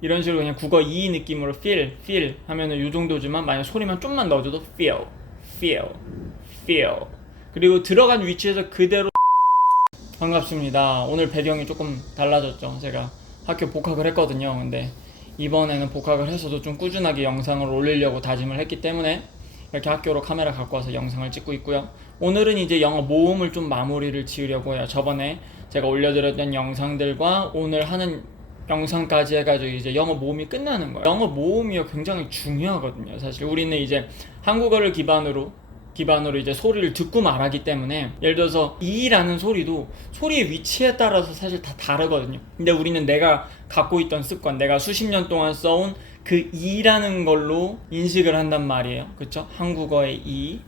이런 식으로 그냥 국어 이 느낌으로 feel 하면은 요 정도지만 만약 소리만 좀만 넣어줘도 feel. 그리고 들어간 위치에서 그대로 반갑습니다. 오늘 배경이 조금 달라졌죠. 제가 학교 복학을 했거든요. 근데 이번에는 복학을 해서도 좀 꾸준하게 영상을 올리려고 다짐을 했기 때문에 이렇게 학교로 카메라 갖고 와서 영상을 찍고 있고요. 오늘은 이제 영어 모음을 좀 마무리를 지으려고 해요. 저번에 제가 올려드렸던 영상들과 오늘 하는 영상까지 해가지고 이제 영어 모음이 끝나는 거예요. 영어 모음이 굉장히 중요하거든요. 사실 우리는 이제 한국어를 기반으로 이제 소리를 듣고 말하기 때문에 예를 들어서 이라는 소리도 소리의 위치에 따라서 사실 다 다르거든요. 근데 우리는 내가 갖고 있던 습관, 내가 수십 년 동안 써온 그 이라는 걸로 인식을 한단 말이에요. 그쵸? 한국어의 이,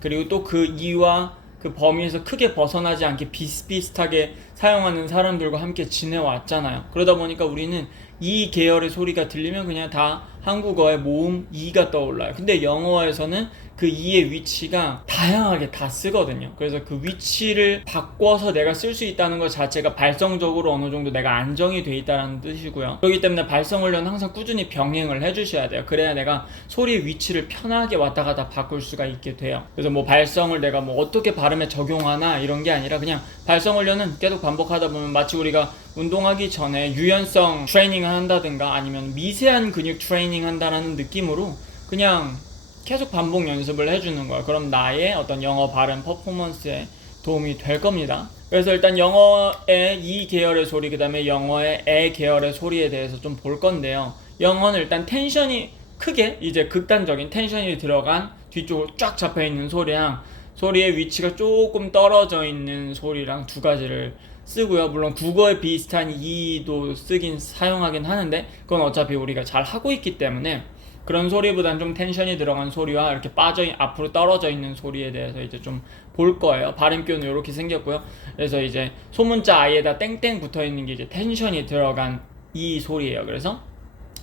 그리고 또 그 이와 그 범위에서 크게 벗어나지 않게 비슷비슷하게 사용하는 사람들과 함께 지내왔잖아요. 그러다 보니까 우리는 이 계열의 소리가 들리면 그냥 다 한국어의 모음 이가 떠올라요. 근데 영어에서는 그 이의 위치가 다양하게 다 쓰거든요. 그래서 그 위치를 바꿔서 내가 쓸 수 있다는 것 자체가 발성적으로 어느 정도 내가 안정이 돼 있다는 뜻이고요. 그렇기 때문에 발성 훈련은 항상 꾸준히 병행을 해주셔야 돼요. 그래야 내가 소리의 위치를 편하게 왔다 갔다 바꿀 수가 있게 돼요. 그래서 뭐 발성을 내가 뭐 어떻게 발음에 적용하나 이런 게 아니라 그냥 발성 훈련은 계속 반복하다 보면 마치 우리가 운동하기 전에 유연성 트레이닝을 한다든가 아니면 미세한 근육 트레이닝 한다라는 느낌으로 그냥 계속 반복 연습을 해주는 거야. 그럼 나의 어떤 영어 발음 퍼포먼스에 도움이 될 겁니다. 그래서 일단 영어의 이 계열의 소리, 그 다음에 영어의 에 계열의 소리에 대해서 좀 볼 건데요. 영어는 일단 텐션이 크게 이제 극단적인 텐션이 들어간 뒤쪽으로 쫙 잡혀있는 소리랑 소리의 위치가 조금 떨어져 있는 소리랑 두 가지를 쓰고요. 물론 국어에 비슷한 이도 사용하긴 하는데 그건 어차피 우리가 잘 하고 있기 때문에 그런 소리보단 좀 텐션이 들어간 소리와 이렇게 앞으로 떨어져 있는 소리에 대해서 이제 좀 볼 거예요. 발음표는 이렇게 생겼고요. 그래서 이제 소문자 아이에다 땡땡 붙어 있는 게 이제 텐션이 들어간 이 소리예요. 그래서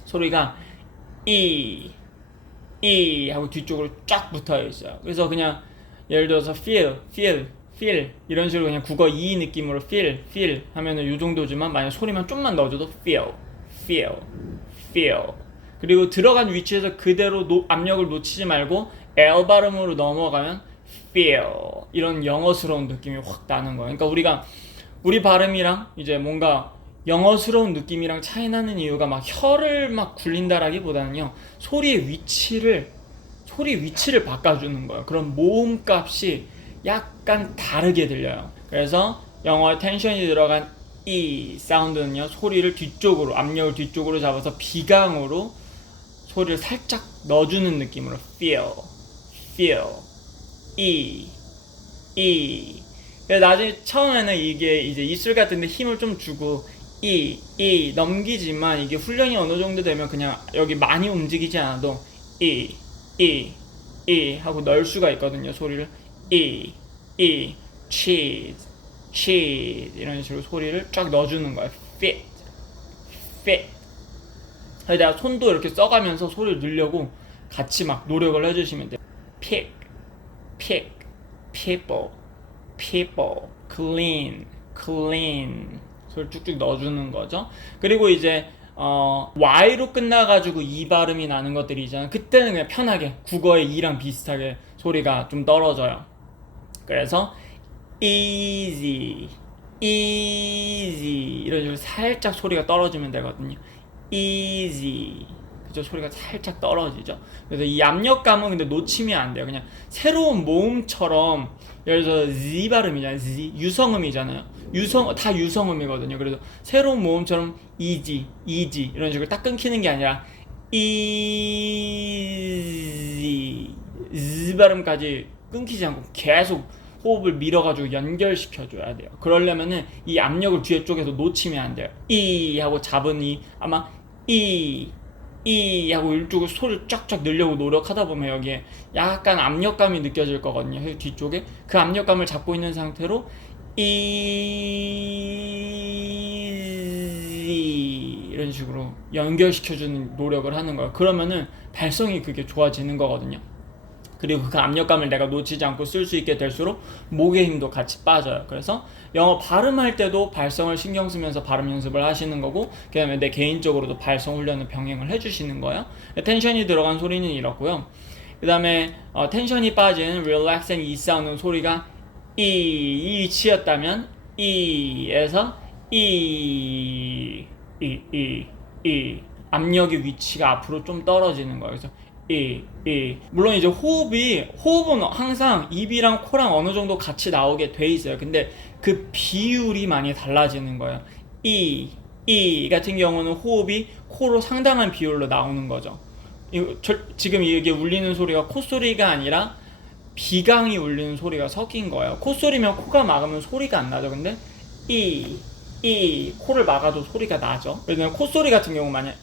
소리가 이 하고 뒤쪽으로 쫙 붙어 있어요. 그래서 그냥 예를 들어서 feel 이런 식으로 그냥 국어 이 느낌으로 feel 하면은 요 정도지만 만약 소리만 좀만 넣어줘도 feel. 그리고 들어간 위치에서 그대로 압력을 놓치지 말고 L 발음으로 넘어가면 feel 이런 영어스러운 느낌이 확 나는 거예요. 그러니까 우리 발음이랑 이제 뭔가 영어스러운 느낌이랑 차이 나는 이유가 막 혀를 막 굴린다라기보다는요 소리 위치를 바꿔주는 거예요. 그럼 모음 값이 약간 다르게 들려요. 그래서 영어에 텐션이 들어간 이 사운드는요 소리를 뒤쪽으로 압력을 뒤쪽으로 잡아서 비강으로 소리를 살짝 넣어주는 느낌으로 feel 이 나중에 처음에는 이게 이제 입술 같은데 힘을 좀 주고 이 넘기지만 이게 훈련이 어느 정도 되면 그냥 여기 많이 움직이지 않아도 이 하고 넣을 수가 있거든요. 소리를 cheese 이런 식으로 소리를 쫙 넣어주는 거예요. fit 내가 손도 이렇게 써가면서 소리를 넣으려고 같이 막 노력을 해주시면 돼요. pick people clean 소리 쭉쭉 넣어주는 거죠. 그리고 이제 Y로 끝나가지고 이 발음이 나는 것들이 있잖아요. 그때는 그냥 편하게 국어의 이랑 비슷하게 소리가 좀 떨어져요. 그래서 easy 이런 식으로 살짝 소리가 떨어지면 되거든요. easy 그죠? 소리가 살짝 떨어지죠. 그래서 이 압력감은 근데 놓치면 안 돼요. 그냥 새로운 모음처럼 예를 들어서 Z 발음이잖아요. Z 유성음이잖아요. 다 유성음이거든요. 그래서 새로운 모음처럼 easy 이런 식으로 딱 끊기는 게 아니라 easy Z 발음까지 끊기지 않고 계속 호흡을 밀어가지고 연결시켜줘야 돼요. 그러려면은 이 압력을 뒤에 쪽에서 놓치면 안 돼요. 이 하고 잡은 이 아마 이 하고 이쪽으로 소리를 쫙쫙 늘려고 노력하다 보면 여기에 약간 압력감이 느껴질 거거든요. 뒤쪽에 그 압력감을 잡고 있는 상태로 이런 식으로 연결시켜주는 노력을 하는 거예요. 그러면은 발성이 그게 좋아지는 거거든요. 그리고 그 압력감을 내가 놓치지 않고 쓸 수 있게 될수록 목의 힘도 같이 빠져요. 그래서 영어 발음할 때도 발성을 신경 쓰면서 발음 연습을 하시는 거고, 그 다음에 내 개인적으로도 발성 훈련을 병행을 해주시는 거예요. 텐션이 들어간 소리는 이렇고요. 그 다음에 텐션이 빠진 relax and e 사운드 소리가 이 위치였다면 이에서 이 압력의 위치가 앞으로 좀 떨어지는 거예요. 그래서 물론 이제 호흡은 항상 입이랑 코랑 어느 정도 같이 나오게 돼 있어요. 근데 그 비율이 많이 달라지는 거예요. 이 같은 경우는 호흡이 코로 상당한 비율로 나오는 거죠. 지금 이게 울리는 소리가 콧소리가 아니라 비강이 울리는 소리가 섞인 거예요. 콧소리면 코가 막으면 소리가 안 나죠. 근데 코를 막아도 소리가 나죠. 왜냐면 콧소리 같은 경우 만약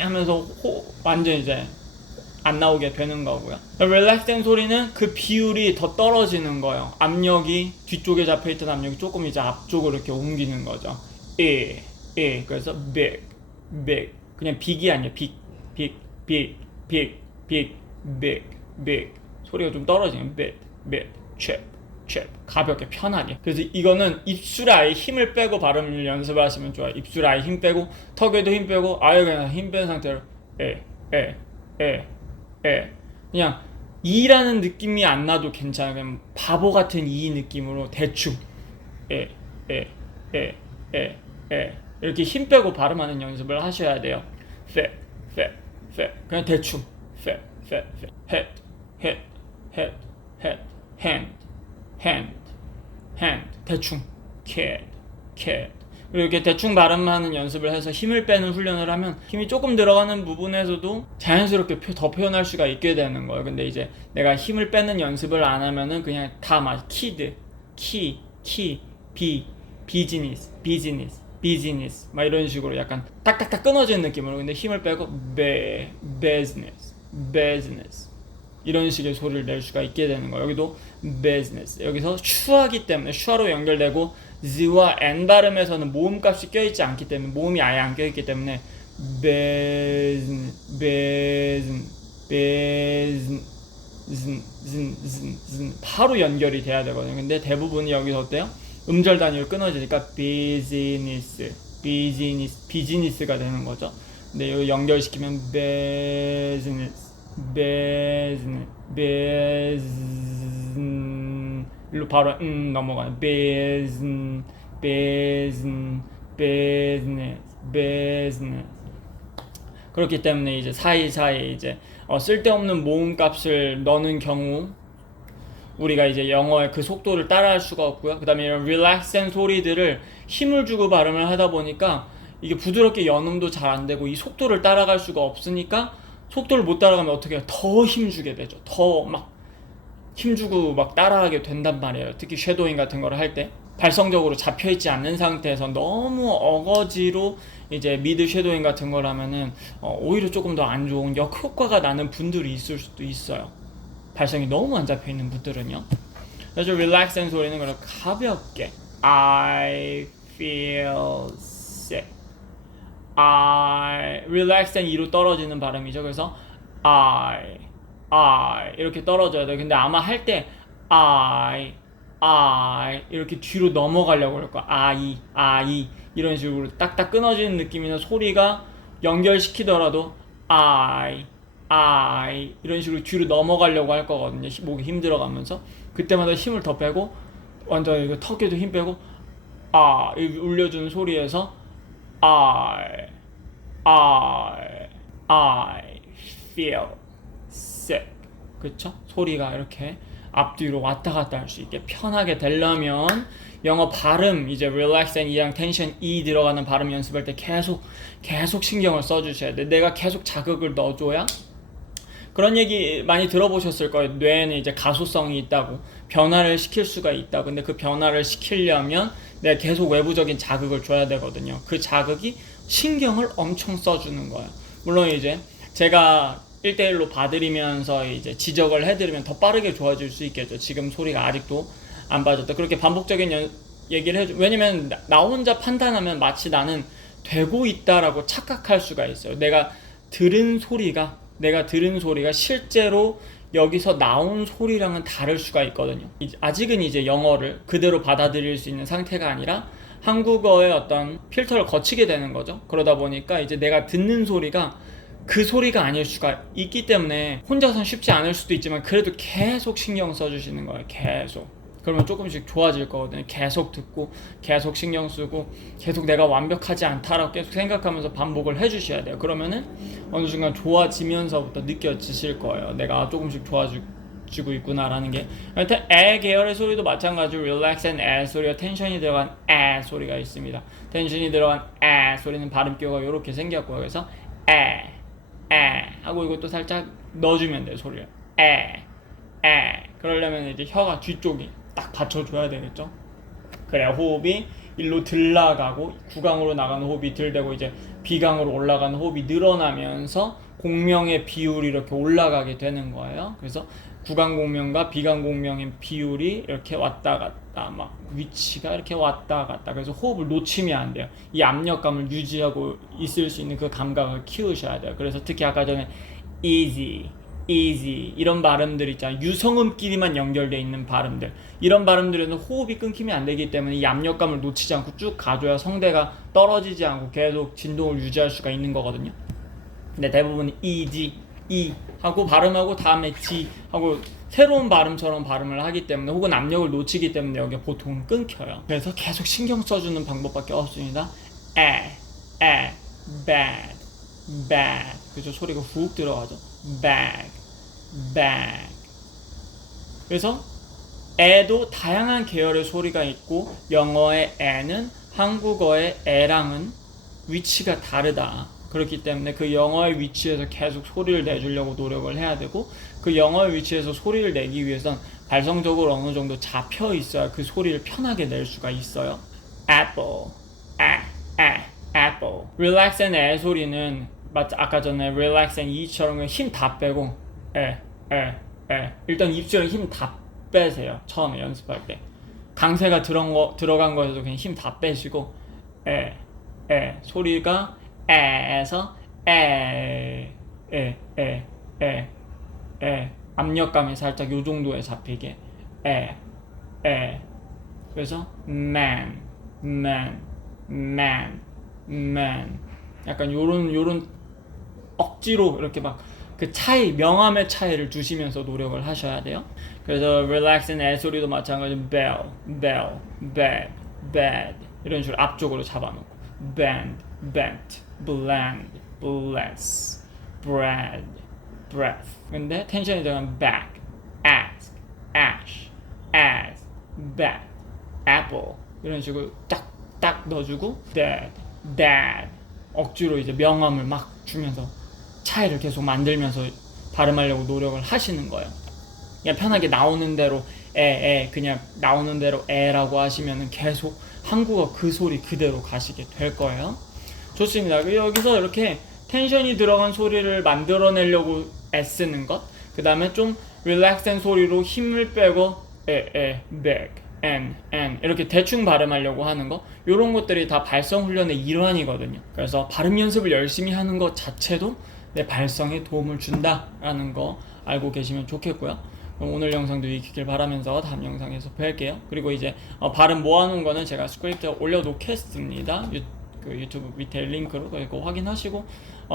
하면서 완전 이제 안 나오게 되는 거고요. 릴렉스된 소리는 그 비율이 더 떨어지는 거예요. 압력이 뒤쪽에 잡혀있던 압력이 조금 이제 앞쪽으로 이렇게 옮기는 거죠. 그래서 big 그냥 빅이 아니에요. big 소리가 좀 떨어지는 big chip 가볍게 편하게. 그래서 이거는 입술에 아예 힘을 빼고 발음을 연습을 하시면 좋아요. 입술에 아예 힘 빼고 턱에도 힘 빼고 아예 그냥 힘 뺀 상태로 그냥 이라는 느낌이 안 나도 괜찮아요. 그냥 바보 같은 이 느낌으로 대충 이렇게 힘 빼고 발음하는 연습을 하셔야 돼요. 그냥 대충 hand 대충 cat 그리고 이렇게 대충 발음하는 연습을 해서 힘을 빼는 훈련을 하면 힘이 조금 들어가는 부분에서도 자연스럽게 더 표현할 수가 있게 되는 거예요. 근데 이제 내가 힘을 빼는 연습을 안 하면은 그냥 다 막 비즈니스 막 이런 식으로 약간 딱딱딱 끊어지는 느낌으로. 근데 힘을 빼고 business 이런 식의 소리를 낼 수가 있게 되는 거예요. 여기도 business. 여기서 슈하기 때문에 슈하로 연결되고 z와 n 발음에서는 모음값이 껴있지 않기 때문에 모음이 아예 안 껴있기 때문에 바로 연결이 돼야 되거든요. 근데 대부분이 여기서 어때요? 음절 단위로 끊어지니까 비즈니스가 되는 거죠. 근데 여기 연결시키면 일로 바로 넘어가는 business. 그렇기 때문에 이제 사이사이 이제 쓸데없는 모음값을 넣는 경우 우리가 이제 영어의 그 속도를 따라할 수가 없고요. 그 다음에 이런 릴렉스한 소리들을 힘을 주고 발음을 하다 보니까 이게 부드럽게 연음도 잘 안 되고 이 속도를 따라갈 수가 없으니까 속도를 못 따라가면 어떻게 해요? 더 힘주게 되죠. 더 막 힘주고 막 따라하게 된단 말이에요. 특히 쉐도잉 같은 걸 할 때 발성적으로 잡혀있지 않는 상태에서 너무 어거지로 이제 미드 쉐도잉 같은 걸 하면은 오히려 조금 더 안 좋은 역효과가 나는 분들이 있을 수도 있어요. 발성이 너무 안 잡혀있는 분들은요. 그래서 릴렉스한 소리는 그렇게 가볍게 I feel sick. 릴렉스한 E로 떨어지는 발음이죠. 그래서 I 이렇게 떨어져야 돼요. 근데 아마 할 때 I 이렇게 뒤로 넘어가려고 할 거야. I 이런 식으로 딱딱 끊어지는 느낌이나 소리가 연결시키더라도 I 이런 식으로 뒤로 넘어가려고 할 거거든요. 목이 힘 들어가면서 그때마다 힘을 더 빼고 완전 이거 턱에도 힘 빼고 울려주는 소리에서 I feel sick. 그쵸? 소리가 이렇게 앞뒤로 왔다 갔다 할 수 있게 편하게 되려면 영어 발음 이제 relax and e랑 tension e 들어가는 발음 연습할 때 계속 신경을 써주셔야 돼. 내가 계속 자극을 넣어줘야 그런 얘기 많이 들어보셨을 거예요. 뇌에는 이제 가소성이 있다고 변화를 시킬 수가 있다. 근데 그 변화를 시키려면 내가 계속 외부적인 자극을 줘야 되거든요. 그 자극이 신경을 엄청 써주는 거예요. 물론 이제 제가 1대1로 봐드리면서 이제 지적을 해드리면 더 빠르게 좋아질 수 있겠죠. 지금 소리가 아직도 안 빠졌다. 그렇게 반복적인 얘기를 해줘. 왜냐면 나 혼자 판단하면 마치 나는 되고 있다라고 착각할 수가 있어요. 내가 들은 소리가 내가 들은 소리가 실제로 여기서 나온 소리랑은 다를 수가 있거든요. 아직은 이제 영어를 그대로 받아들일 수 있는 상태가 아니라 한국어의 어떤 필터를 거치게 되는 거죠. 그러다 보니까 이제 내가 듣는 소리가 그 소리가 아닐 수가 있기 때문에 혼자서는 쉽지 않을 수도 있지만 그래도 계속 신경 써주시는 거예요. 계속. 그러면 조금씩 좋아질 거거든요. 계속 듣고 계속 신경 쓰고 계속 내가 완벽하지 않다라고 계속 생각하면서 반복을 해주셔야 돼요. 그러면은 어느 순간 좋아지면서부터 느껴지실 거예요. 내가 조금씩 좋아지고 있구나라는 게. 여튼 에 계열의 소리도 마찬가지로 relax and 에 소리와 텐션이 들어간 에 소리가 있습니다. 텐션이 들어간 에 소리는 발음기호가 이렇게 생겼고요. 그래서 에 하고 이것도 살짝 넣어주면 돼요. 소리를 에 그러려면 이제 혀가 뒤쪽이 딱 받쳐줘야 되겠죠. 그래야 호흡이 일로 들나가고 구강으로 나가는 호흡이 들되고 이제 비강으로 올라가는 호흡이 늘어나면서 공명의 비율이 이렇게 올라가게 되는 거예요. 그래서 구강 공명과 비강 공명의 비율이 이렇게 왔다 갔다 막 위치가 이렇게 왔다 갔다 그래서 호흡을 놓치면 안 돼요. 이 압력감을 유지하고 있을 수 있는 그 감각을 키우셔야 돼요. 그래서 특히 아까 전에 easy 이런 발음들 있잖아요. 유성음끼리만 연결되어 있는 발음들, 이런 발음들에는 호흡이 끊기면 안 되기 때문에 이 압력감을 놓치지 않고 쭉 가줘야 성대가 떨어지지 않고 계속 진동을 유지할 수가 있는 거거든요. 근데 대부분 이 하고 발음하고 다음에 지 하고 새로운 발음처럼 발음을 하기 때문에 혹은 압력을 놓치기 때문에 여기가 보통 끊겨요. 그래서 계속 신경 써주는 방법밖에 없습니다. bad 그죠? 소리가 훅 들어가죠. bag 그래서 에도 다양한 계열의 소리가 있고 영어의 에는 한국어의 에랑은 위치가 다르다. 그렇기 때문에 그 영어의 위치에서 계속 소리를 내주려고 노력을 해야 되고 그 영어의 위치에서 소리를 내기 위해선 발성적으로 어느 정도 잡혀 있어야 그 소리를 편하게 낼 수가 있어요. apple apple relax and 에 소리는 아까 전에 relax and e처럼 힘 다 빼고 일단 입술에 힘 다 빼세요. 처음에 연습할 때 강세가 들어간 거에서 그냥 힘 다 빼시고 소리가 에에서 압력감이 살짝 요 정도에 잡히게 그래서 man 약간 요런 억지로 이렇게 막 그 차이, 명암의 차이를 두시면서 노력을 하셔야 돼요. 그래서 relax and 에 소리도 마찬가지로 bell, bed 이런 식으로 앞쪽으로 잡아놓고 bend, bent, blend, bless, bread, breath. 근데 텐션이 들어가면 back, ask, ash, as, bat, apple 이런 식으로 딱 넣어주고 dad 억지로 이제 명암을 막 주면서 차이를 계속 만들면서 발음하려고 노력을 하시는 거예요. 그냥 편하게 나오는 대로 그냥 나오는 대로 에라고 하시면은 계속 한국어 그 소리 그대로 가시게 될 거예요. 좋습니다. 여기서 이렇게 텐션이 들어간 소리를 만들어내려고 애쓰는 것, 그 다음에 좀 릴렉스한 소리로 힘을 빼고 beg, n 이렇게 대충 발음하려고 하는 거, 이런 것들이 다 발성 훈련의 일환이거든요. 그래서 발음 연습을 열심히 하는 것 자체도 내 발성에 도움을 준다라는 거 알고 계시면 좋겠고요. 그럼 오늘 영상도 유익했길 바라면서 다음 영상에서 뵐게요. 그리고 이제 발음 모아놓은 거는 제가 스크립트에 올려놓겠습니다. 그 유튜브 밑에 링크로 그거 확인하시고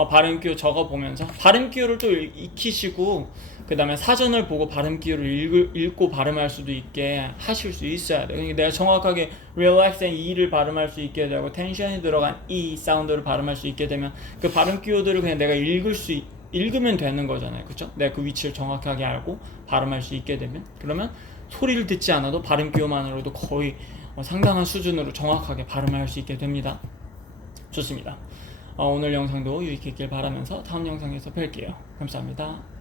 발음 기호 적어보면서 발음 기호를 또 익히시고 그 다음에 사전을 보고 발음 기호를 읽고 발음할 수도 있게 하실 수 있어야 돼요. 그러니까 내가 정확하게 relax and e를 발음할 수 있게 되고 텐션이 들어간 e 사운드를 발음할 수 있게 되면 그 발음 기호들을 그냥 내가 읽으면 되는 거잖아요. 그쵸? 내가 그 위치를 정확하게 알고 발음할 수 있게 되면, 그러면 소리를 듣지 않아도 발음 기호만으로도 거의 상당한 수준으로 정확하게 발음할 수 있게 됩니다. 좋습니다. 오늘 영상도 유익했길 바라면서 다음 영상에서 뵐게요. 감사합니다.